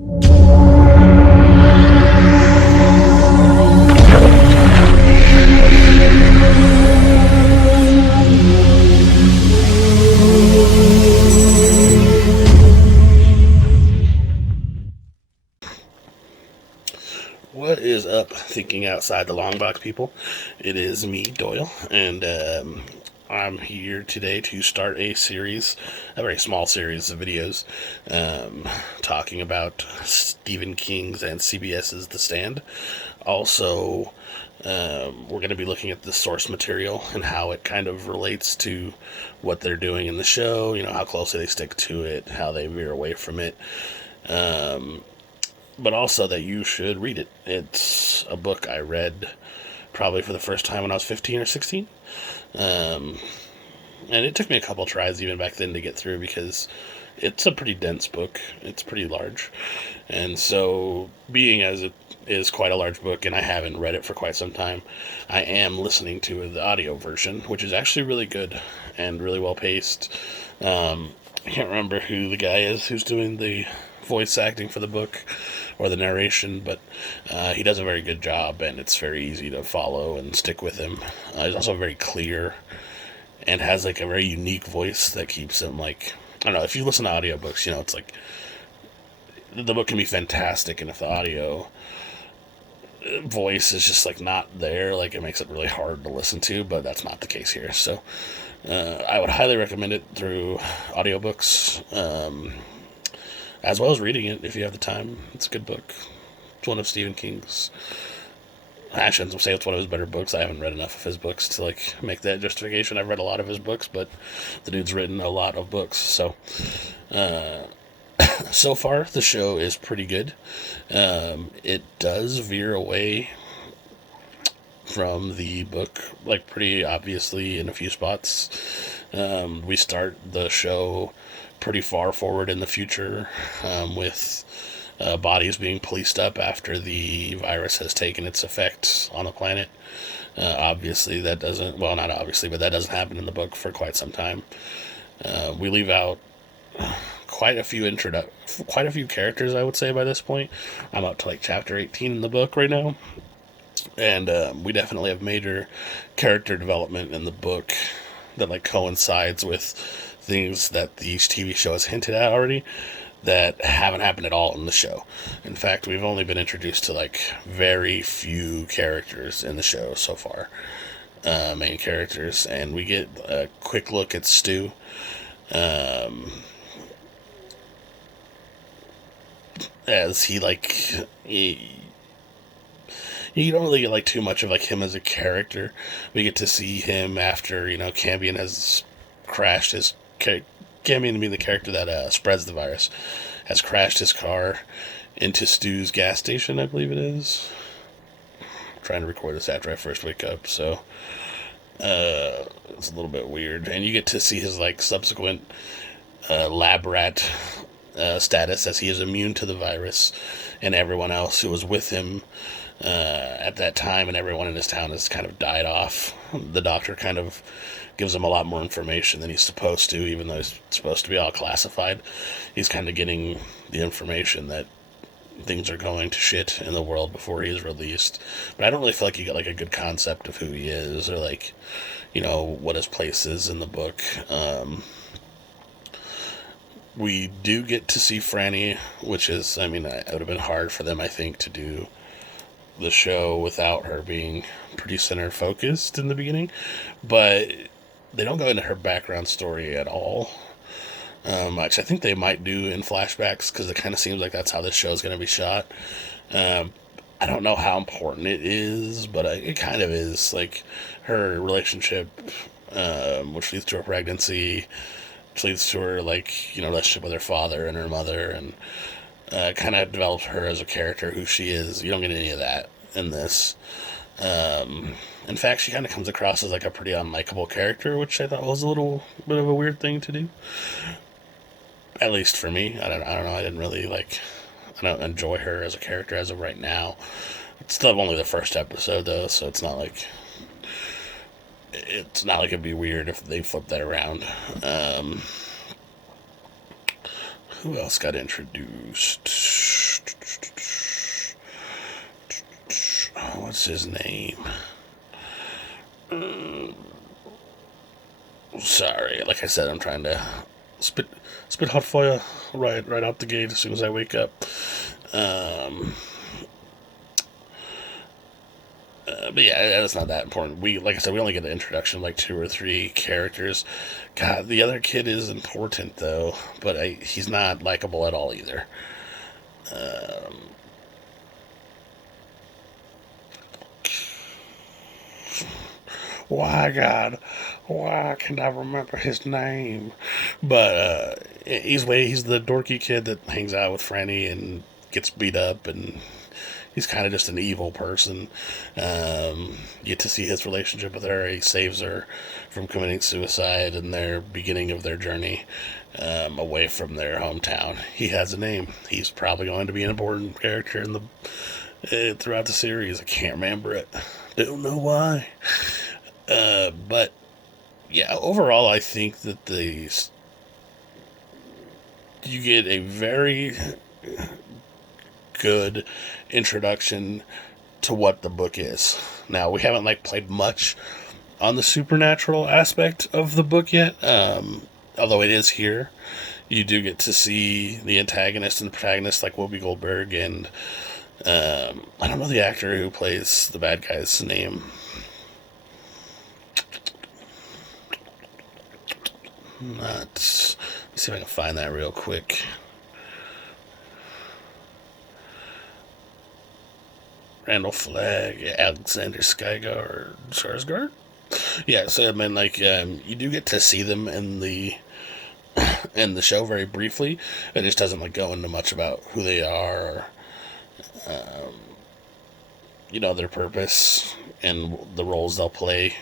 What is up, thinking outside the Longbox people? It is me, Doyle, and I'm here today to start a series, a very small series of videos, talking about Stephen King's and CBS's The Stand. Also, we're going to be looking at the source material and how it kind of relates to what they're doing in the show, how closely they stick to it, how they veer away from it. But also that you should read it. It's a book I read probably for the first time when I was 15 or 16. Um, and it took me a couple tries even back then to get through because it's a pretty dense book. It's pretty large. And so, being as it is quite a large book and I haven't read it for quite some time, I am listening to the audio version, which is actually really good and really well paced. I can't remember who the guy is who's doing the voice acting for the book or the narration, but he does a very good job, and it's very easy to follow and stick with him. He's also very clear and has like a very unique voice that keeps him like, I don't know, if you listen to audiobooks, it's like the book can be fantastic, and if the audio voice is just like not there, like it makes it really hard to listen to, but that's not the case here. So I would highly recommend it through audiobooks, as well as reading it if you have the time. It's a good book. It's one of Stephen King's. I shouldn't say it's one of his better books. I haven't read enough of his books to like make that justification. I've read a lot of his books, but the dude's written a lot of books. So, so far the show is pretty good. It does veer away from the book, like pretty obviously in a few spots. We start the show pretty far forward in the future, with bodies being policed up after the virus has taken its effect on the planet. Obviously, that doesn't, well, not obviously, but that doesn't happen in the book for quite some time. We leave out quite a few characters, I would say, by this point. I'm up to like chapter 18 in the book right now. And we definitely have major character development in the book that like coincides with things that the TV show has hinted at already that haven't happened at all in the show. In fact, we've only been introduced to like very few characters in the show so far, main characters, and we get a quick look at Stu. As you don't really get like too much of like him as a character. We get to see him after Cambion has crashed his Cambion being the character that spreads the virus, has crashed his car into Stu's gas station, I believe it is. I'm trying to record this after I first wake up, so it's a little bit weird. And you get to see his like subsequent lab rat status, as he is immune to the virus, and everyone else who was with him at that time, and everyone in his town has kind of died off. The doctor kind of gives him a lot more information than he's supposed to, even though he's supposed to be all classified. He's kind of getting the information that things are going to shit in the world before he is released. But I don't really feel like you get like a good concept of who he is, or like, what his place is in the book. We do get to see Franny, which is, it would have been hard for them, I think, to do the show without her being pretty center focused in the beginning, but they don't go into her background story at all, which I think they might do in flashbacks, because it kind of seems like that's how this show is going to be shot. I don't know how important it is, but it kind of is. Like her relationship, which leads to her pregnancy, which leads to her relationship with her father and her mother, and kind of develops her as a character, who she is. You don't get any of that in this. In fact, she kind of comes across as like a pretty unlikable character, which I thought was a little bit of a weird thing to do. At least for me. I don't know. I don't enjoy her as a character as of right now. It's still only the first episode though, so it's not like it'd be weird if they flip that around. Who else got introduced? is his name? Sorry, like I said, I'm trying to spit hot fire right out the gate as soon as I wake up. But yeah, it's not that important. Like I said, we only get an introduction of like 2 or 3 characters. God, the other kid is important though, but he's not likable at all either. Why, God? Why can't I remember his name? But he's the dorky kid that hangs out with Franny and gets beat up, and he's kind of just an evil person. You get to see his relationship with her. He saves her from committing suicide in their beginning of their journey away from their hometown. He has a name. He's probably going to be an important character in the throughout the series. I can't remember it. Don't know why. But yeah, overall, I think that you get a very good introduction to what the book is. Now, we haven't played much on the supernatural aspect of the book yet, although it is here. You do get to see the antagonist and the protagonist, like Whoopi Goldberg, and I don't know the actor who plays the bad guy's name. Let's see if I can find that real quick. Randall Flagg, Alexander Skarsgård. Yeah, so I mean, you do get to see them in the show very briefly. It just doesn't go into much about who they are, or, their purpose and the roles they'll play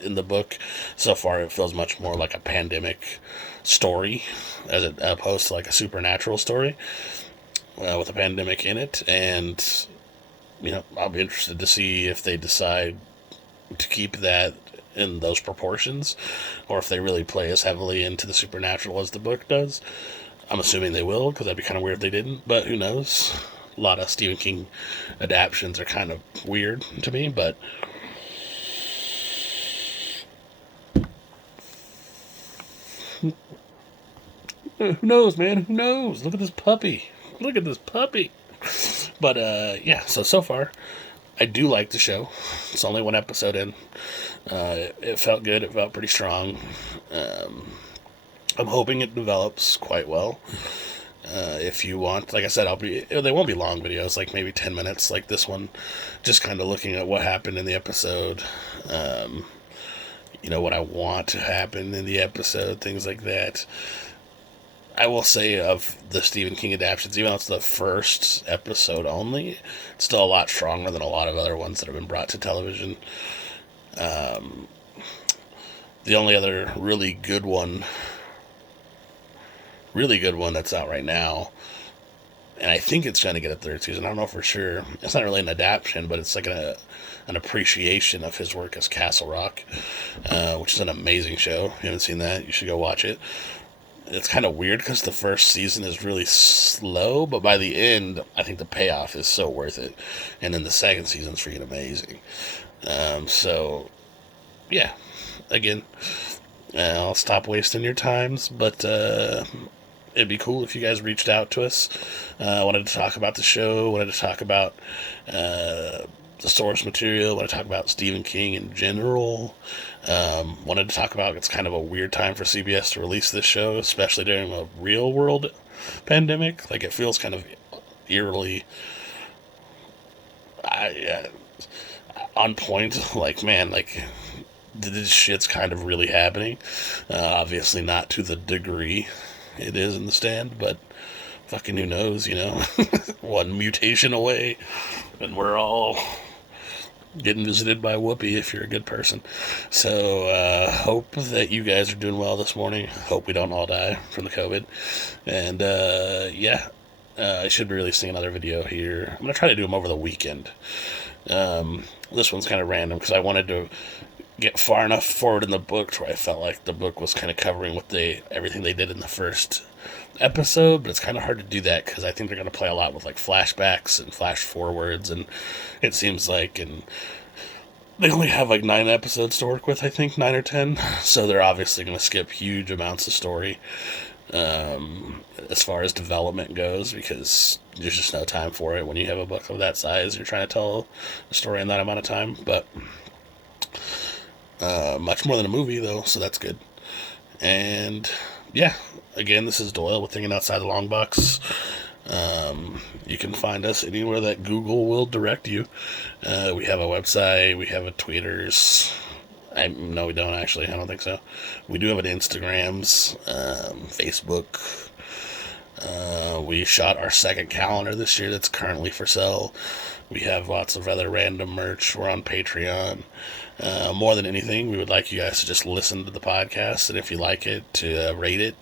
in the book. So far, it feels much more like a pandemic story as opposed to a supernatural story with a pandemic in it. And I'll be interested to see if they decide to keep that in those proportions, or if they really play as heavily into the supernatural as the book does. I'm assuming they will, because that'd be kind of weird if they didn't, but who knows. A lot of Stephen King adaptions are kind of weird to me, but who knows, man? Who knows? Look at this puppy. But, yeah, so far, I do like the show. It's only 1 episode in. It felt good. It felt pretty strong. I'm hoping it develops quite well. If you want, like I said, they won't be long videos, maybe 10 minutes like this one. Just kind of looking at what happened in the episode. What I want to happen in the episode, things like that. I will say, of the Stephen King adaptations, even though it's the first episode only, it's still a lot stronger than a lot of other ones that have been brought to television. The only other really good one that's out right now, and I think it's going to get a 3rd season, I don't know for sure. It's not really an adaptation, but it's an appreciation of his work as Castle Rock, which is an amazing show. If you haven't seen that, you should go watch it. It's kind of weird because the first season is really slow, but by the end, I think the payoff is so worth it. And then the second season's freaking amazing. So, yeah. Again, I'll stop wasting your times, but it'd be cool if you guys reached out to us. Wanted to talk about the show, wanted to talk about the source material, wanted to talk about Stephen King in general. Wanted to talk about, it's kind of a weird time for CBS to release this show, especially during a real world pandemic. It feels kind of eerily on point. Man, this shit's kind of really happening. Obviously not to the degree it is in The Stand, but fucking who knows, one mutation away and we're all getting visited by Whoopi if you're a good person. So hope that you guys are doing well this morning. Hope we don't all die from the COVID. And I should be releasing another video here. I'm going to try to do them over the weekend. This one's kind of random because I wanted to get far enough forward in the book to where I felt like the book was kind of covering everything they did in the first episode, but it's kind of hard to do that because I think they're going to play a lot with like flashbacks and flash forwards, and it seems like, and they only have like 9 episodes to work with, I think 9 or 10, so they're obviously going to skip huge amounts of story as far as development goes, because there's just no time for it when you have a book of that size. You're trying to tell a story in that amount of time, but much more than a movie though, so that's good. And yeah, again, this is Doyle with Thinking Outside the Longbox. You can find us anywhere that Google will direct you. We have a website, we have a Tweeters. No, we don't actually. I don't think so. We do have an Instagrams, Facebook. We shot our second calendar this year that's currently for sale. We have lots of other random merch. We're on Patreon. More than anything, we would like you guys to just listen to the podcast, and if you like it, to rate it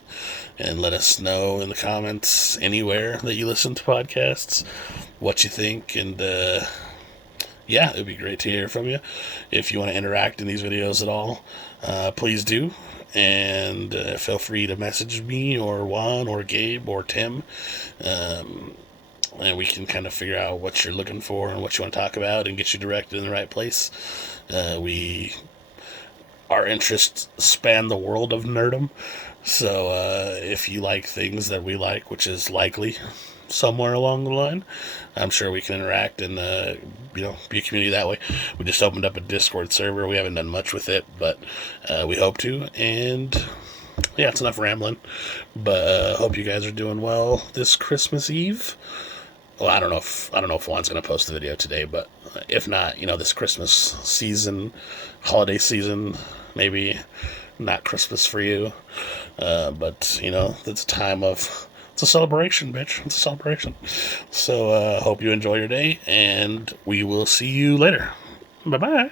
and let us know in the comments anywhere that you listen to podcasts what you think. And yeah, it would be great to hear from you. If you want to interact in these videos at all, please do. And feel free to message me or Juan or Gabe or Tim. And we can kind of figure out what you're looking for and what you want to talk about and get you directed in the right place. Our interests span the world of nerdom. So if you like things that we like, which is likely somewhere along the line, I'm sure we can interact and be a community that way. We just opened up a Discord server. We haven't done much with it, but we hope to. And yeah, it's enough rambling. But hope you guys are doing well this Christmas Eve. Well, I don't know if Juan's going to post the video today, but if not, this Christmas season, holiday season, maybe not Christmas for you, but it's a time of. It's a celebration, bitch. It's a celebration. So, hope you enjoy your day, and we will see you later. Bye-bye.